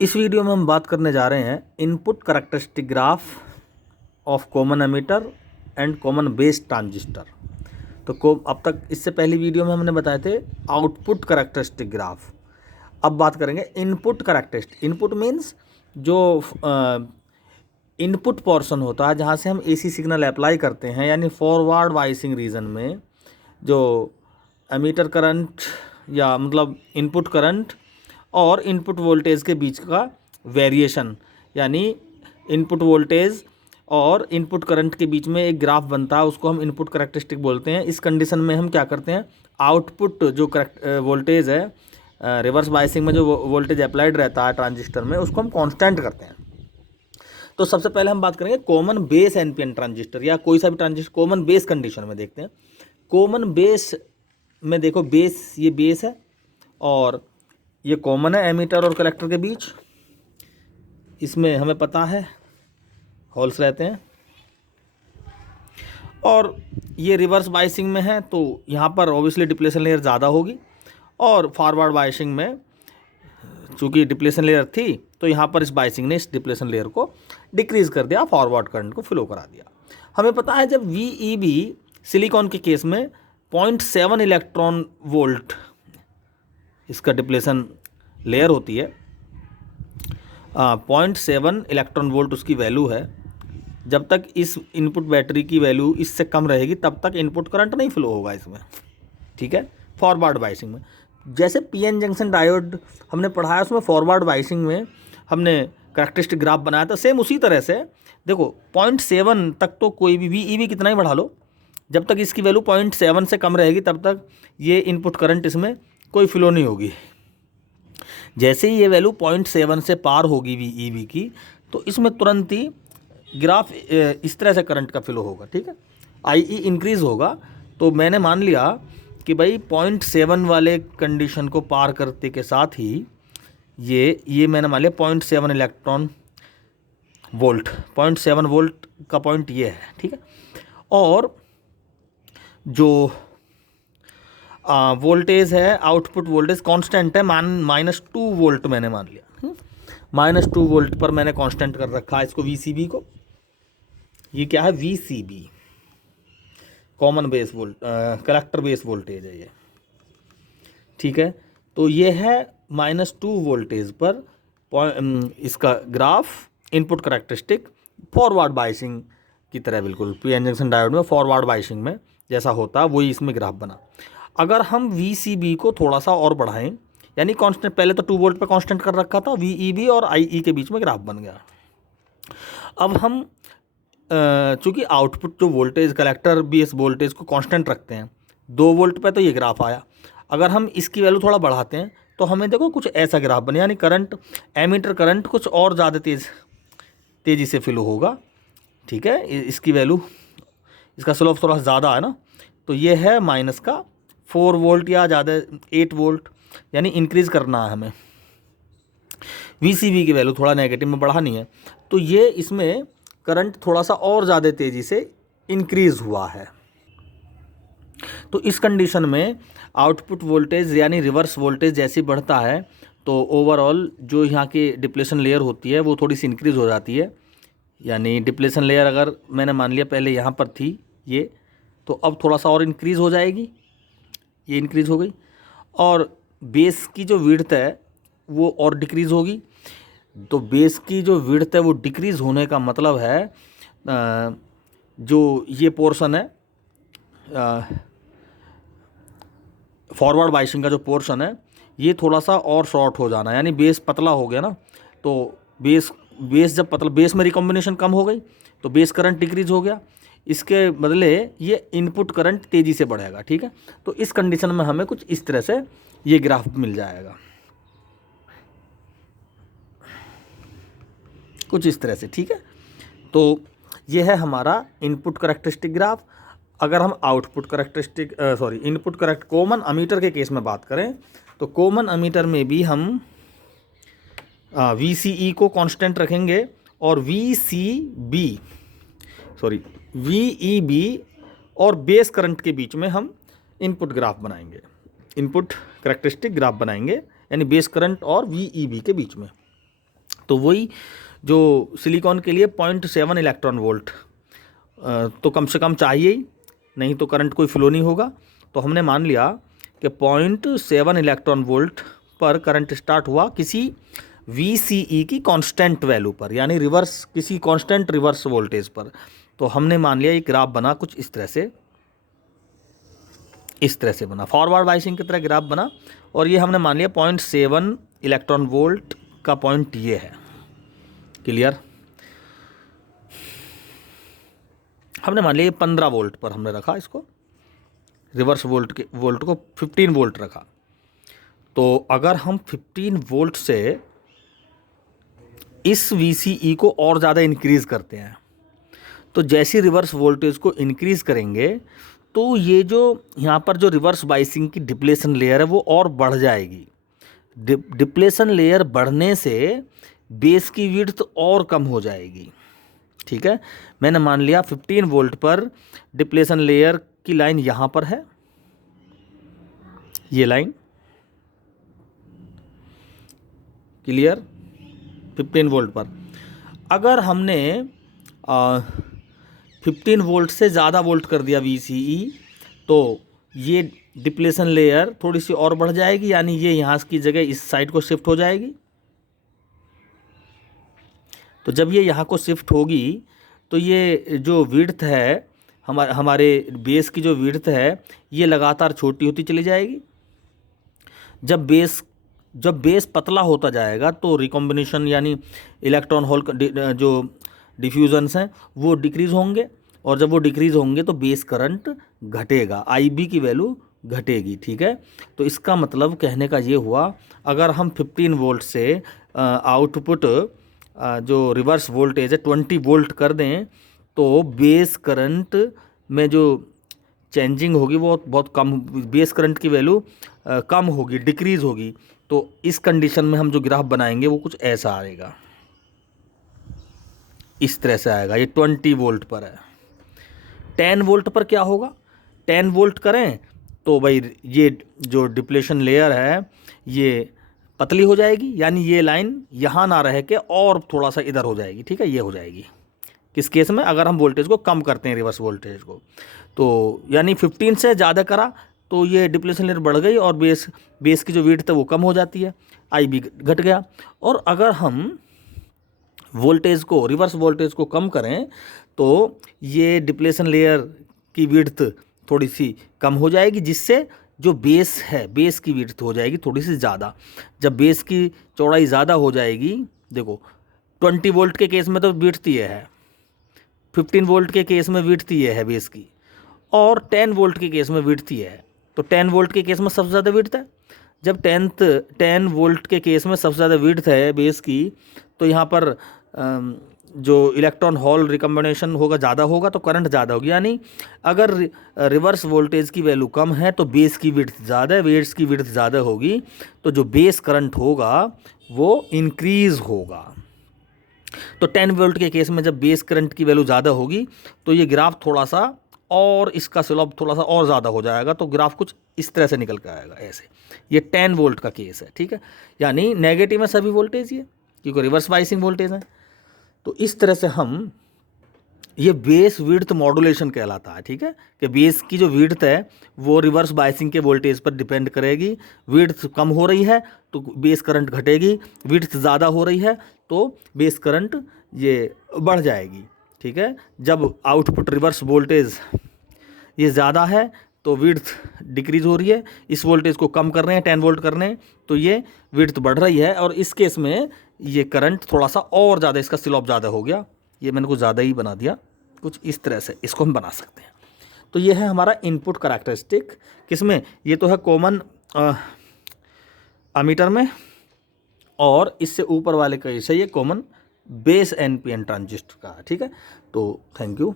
इस वीडियो में हम बात करने जा रहे हैं input characteristic graph of common emitter and common base transistor. तो अब तक इससे पहली वीडियो में हमने बताए थे आउटपुट करैक्टरिस्टिक ग्राफ। अब बात करेंगे इनपुट करैक्टरिस्टिक। इनपुट मीन्स जो इनपुट पोर्शन होता है जहाँ से हम एसी सिग्नल अप्लाई करते हैं, यानी फॉरवर्ड बायसिंग रीजन में जो एमीटर करंट या मतलब इनपुट करंट और इनपुट वोल्टेज के बीच का वेरिएशन, यानी इनपुट वोल्टेज और इनपुट करंट के बीच में एक ग्राफ बनता है, उसको हम इनपुट करैक्टरिस्टिक बोलते हैं। इस कंडीशन में हम क्या करते हैं, आउटपुट जो वोल्टेज है, रिवर्स बायसिंग में जो वोल्टेज अप्लाइड रहता है ट्रांजिस्टर में, उसको हम कांस्टेंट करते हैं। तो सबसे पहले हम बात करेंगे कॉमन बेस एनपीएन ट्रांजिस्टर या कोई सा भी ट्रांजिस्टर कॉमन बेस कंडीशन में देखते हैं। कॉमन बेस में देखो, बेस ये बेस है और ये कॉमन है एमीटर और कलेक्टर के बीच। इसमें हमें पता है होल्स रहते हैं और ये रिवर्स बायसिंग में है तो यहाँ पर ऑब्वियसली डिप्लेशन लेयर ज़्यादा होगी, और फॉरवर्ड बायसिंग में चूँकि डिप्लेशन लेयर थी तो यहाँ पर इस बायसिंग ने इस डिप्लेशन लेयर को डिक्रीज़ कर दिया, फॉरवर्ड करंट को फ्लो करा दिया। हमें पता है जब VEB सिलिकॉन के केस में 0.7 इलेक्ट्रॉन वोल्ट इसका डिप्लेशन लेयर होती है, 0.7 इलेक्ट्रॉन वोल्ट उसकी वैल्यू है। जब तक इस इनपुट बैटरी की वैल्यू इससे कम रहेगी तब तक इनपुट करंट नहीं फ्लो होगा इसमें, ठीक है, फॉरवर्ड बायसिंग में। जैसे PN जंक्शन डायोड हमने पढ़ाया, उसमें फॉरवर्ड बायसिंग में हमने करैक्टरिस्टिक ग्राफ बनाया था। सेम उसी तरह से देखो 0.7 तक तो कोई भी VEB कितना ही बढ़ा लो, जब तक इसकी वैल्यू 0.7 से कम रहेगी तब तक ये इनपुट करंट इसमें कोई फ्लो नहीं होगी। जैसे ही ये वैल्यू 0.7 से पार होगी VEB की, तो इसमें तुरंत ही ग्राफ इस तरह से करंट का फ्लो होगा, ठीक है, IE इंक्रीज़ होगा। तो मैंने मान लिया कि भाई 0.7 वाले कंडीशन को पार करते के साथ ही ये मैंने मान लिया 0.7 इलेक्ट्रॉन वोल्ट, 0.7 वोल्ट का पॉइंट ये है, ठीक है। और जो वोल्टेज है, आउटपुट वोल्टेज कांस्टेंट है, -2 वोल्ट मैंने मान लिया। -2 वोल्ट पर मैंने कांस्टेंट कर रखा है इसको, VCB को। ये क्या है, VCB common base volt collector base voltage है ये, ठीक है। तो ये है -2 वोल्टेज पर इसका graph input characteristic forward biasing की तरह, बिल्कुल PN जंक्शन डायोड में फॉरवर्ड बायसिंग में जैसा होता है वही इसमें ग्राफ बना। अगर हम VCB को थोड़ा सा और बढ़ाएं, यानी कांस्टेंट, पहले तो 2 वोल्ट पर कांस्टेंट कर रखा था, VEB और IE के बीच में ग्राफ बन गया। अब हम चूँकि आउटपुट जो वोल्टेज कलेक्टर बेस वोल्टेज को कांस्टेंट रखते हैं 2 वोल्ट पे, तो ये ग्राफ आया। अगर हम इसकी वैल्यू थोड़ा बढ़ाते हैं तो हमें देखो कुछ ऐसा ग्राफ बने, यानी करंट, एमीटर करंट कुछ और ज़्यादा तेज़ी से फ्लो होगा, ठीक है। इसकी वैल्यू, इसका स्लोप थोड़ा ज़्यादा है ना, तो ये है -4 वोल्ट या ज़्यादा 8 वोल्ट, यानी इंक्रीज़ करना है हमें। VCB की वैल्यू थोड़ा नेगेटिव में बढ़ानी है, तो ये इसमें करंट थोड़ा सा और ज़्यादा तेज़ी से इंक्रीज़ हुआ है। तो इस कंडीशन में आउटपुट वोल्टेज यानी रिवर्स वोल्टेज जैसे बढ़ता है तो ओवरऑल जो यहाँ की डिप्लेशन लेयर होती है वो थोड़ी सी इंक्रीज़ हो जाती है। यानी डिप्लेशन लेयर अगर मैंने मान लिया पहले यहाँ पर थी ये, तो अब थोड़ा सा और इंक्रीज़ हो जाएगी, ये इंक्रीज़ हो गई। और बेस की जो विड्थ है वो और डिक्रीज़ होगी। तो बेस की जो विड्थ है वो डिक्रीज़ होने का मतलब है जो ये पोर्शन है, फॉरवर्ड बायसिंग का जो पोर्शन है ये थोड़ा सा और शॉर्ट हो जाना, यानी बेस पतला हो गया ना, तो बेस जब पतला, बेस में रिकॉम्बिनेशन कम हो गई तो बेस करंट डिक्रीज हो गया, इसके बदले ये इनपुट करंट तेज़ी से बढ़ेगा, ठीक है। तो इस कंडीशन में हमें कुछ इस तरह से ये ग्राफ मिल जाएगा, कुछ इस तरह से, ठीक है। तो ये है हमारा इनपुट करैक्टरिस्टिक ग्राफ। अगर हम output characteristic input common ammeter के केस में बात करें तो कॉमन अमीटर में भी हम VCE को कांस्टेंट रखेंगे और VEB और बेस करंट के बीच में हम इनपुट ग्राफ बनाएंगे, इनपुट करैक्टरिस्टिक ग्राफ बनाएंगे, यानी बेस करंट और VEB के बीच में। तो वही जो सिलिकॉन के लिए 0.7 इलेक्ट्रॉन वोल्ट तो कम से कम चाहिए ही, नहीं तो करंट कोई फ्लो नहीं होगा। तो हमने मान लिया कि 0.7 इलेक्ट्रॉन वोल्ट पर करंट स्टार्ट हुआ किसी VCE की कांस्टेंट वैल्यू पर, यानी रिवर्स किसी कांस्टेंट रिवर्स वोल्टेज पर। तो हमने मान लिया ये ग्राफ बना कुछ इस तरह से बना, फॉरवर्ड बाइसिंग की तरह ग्राफ बना। और ये हमने मान लिया 0.7 इलेक्ट्रॉन वोल्ट का पॉइंट ये है। क्लियर? हमने मान लिया 15 वोल्ट पर हमने रखा इसको, रिवर्स वोल्ट को 15 वोल्ट रखा। तो अगर हम 15 वोल्ट से इस VCE को और ज़्यादा इंक्रीज करते हैं, तो जैसी रिवर्स वोल्टेज को इंक्रीज करेंगे तो ये जो यहाँ पर जो रिवर्स बाइसिंग की डिप्लेशन लेयर है वो और बढ़ जाएगी। डिप्लेशन लेयर बढ़ने से बेस की विड्थ और कम हो जाएगी। ठीक है, मैंने मान लिया 15 वोल्ट पर डिप्लेशन लेयर की लाइन यहाँ पर है, ये लाइन। क्लियर? 15 वोल्ट पर अगर हमने 15 वोल्ट से ज़्यादा वोल्ट कर दिया VCE, तो ये डिप्लेशन लेयर थोड़ी सी और बढ़ जाएगी, यानी ये यहाँ की जगह इस साइड को शिफ्ट हो जाएगी। तो जब ये यहाँ को शिफ्ट होगी तो ये जो विड्थ है हमारे बेस की जो विड्थ है ये लगातार छोटी होती चली जाएगी। जब बेस पतला होता जाएगा तो रिकॉम्बिनेशन यानी इलेक्ट्रॉन होल जो डिफ्यूजन्स हैं वो डिक्रीज़ होंगे, और जब वो डिक्रीज़ होंगे तो बेस करंट घटेगा, IB की वैल्यू घटेगी। ठीक है, तो इसका मतलब कहने का ये हुआ, अगर हम 15 वोल्ट से आउटपुट जो रिवर्स वोल्टेज है 20 वोल्ट कर दें तो बेस करंट में जो चेंजिंग होगी वो बहुत कम, बेस करंट की वैल्यू कम होगी, डिक्रीज़ होगी। तो इस कंडीशन में हम जो ग्राफ बनाएंगे वो कुछ ऐसा आएगा, इस तरह से आएगा। ये 20 वोल्ट पर है। 10 वोल्ट पर क्या होगा? 10 वोल्ट करें तो भाई ये जो डिप्लेशन लेयर है ये पतली हो जाएगी, यानी ये लाइन यहाँ ना रह के और थोड़ा सा इधर हो जाएगी। ठीक है, ये हो जाएगी किस केस में? अगर हम वोल्टेज को कम करते हैं, रिवर्स वोल्टेज को। तो यानी 15 से ज़्यादा करा तो ये डिप्लेशन लेयर बढ़ गई और बेस की जो विड्थ है वो कम हो जाती है, IB घट गया। और अगर हम वोल्टेज को, रिवर्स वोल्टेज को कम करें तो ये डिप्लेशन लेयर की विड्थ थोड़ी सी कम हो जाएगी, जिससे जो बेस है बेस की विड्थ हो जाएगी थोड़ी सी ज़्यादा। जब बेस की चौड़ाई ज़्यादा हो जाएगी, देखो 20 वोल्ट के केस में तो विड्थ ये है, 15 वोल्ट के केस में विड्थ ये है बेस की, और 10 वोल्ट के केस में विड्थ ये है। तो 10 वोल्ट के केस में सबसे ज़्यादा विड्थ है। जब 10 वोल्ट के केस में सबसे ज़्यादा विड्थ है बेस की, तो यहाँ पर जो इलेक्ट्रॉन होल रिकम्बिनेशन होगा ज़्यादा होगा तो करंट ज़्यादा होगी। यानी अगर रिवर्स वोल्टेज की वैल्यू कम है तो बेस की विड्थ ज़्यादा है, बेस की विड्थ ज़्यादा होगी तो जो बेस करंट होगा वो इंक्रीज़ होगा। तो 10 वोल्ट के केस में जब बेस करंट की वैल्यू ज़्यादा होगी तो ये ग्राफ थोड़ा सा और इसका स्लोप थोड़ा सा और ज़्यादा हो जाएगा, तो ग्राफ कुछ इस तरह से निकल कर आएगा ऐसे। ये 10 वोल्ट का केस है। ठीक है, यानी नेगेटिव है सभी वोल्टेज ये, क्योंकि रिवर्स बाइसिंग वोल्टेज है। तो इस तरह से हम, ये बेस विड्थ मॉड्यूलेशन कहलाता है। ठीक है, कि बेस की जो विड्थ है वो रिवर्स बाइसिंग के वोल्टेज पर डिपेंड करेगी। विड्थ कम हो रही है तो बेस करंट घटेगी, विड्थ ज़्यादा हो रही है तो बेस करंट ये बढ़ जाएगी। ठीक है, जब आउटपुट रिवर्स वोल्टेज ये ज़्यादा है तो विड्थ डिक्रीज हो रही है, इस वोल्टेज को कम कर रहे हैं 10 वोल्ट कर रहे हैं तो ये विड्थ बढ़ रही है, और इस केस में ये करंट थोड़ा सा और ज़्यादा, इसका स्लोप ज़्यादा हो गया। ये मैंने कुछ ज़्यादा ही बना दिया, कुछ इस तरह से इसको हम बना सकते हैं। तो ये है हमारा इनपुट करैक्टरिस्टिक, किसमें? ये तो है कॉमन अमीटर में, और इससे ऊपर वाले का ये कॉमन बेस NPN ट्रांजिस्टर का। ठीक है, तो थैंक यू।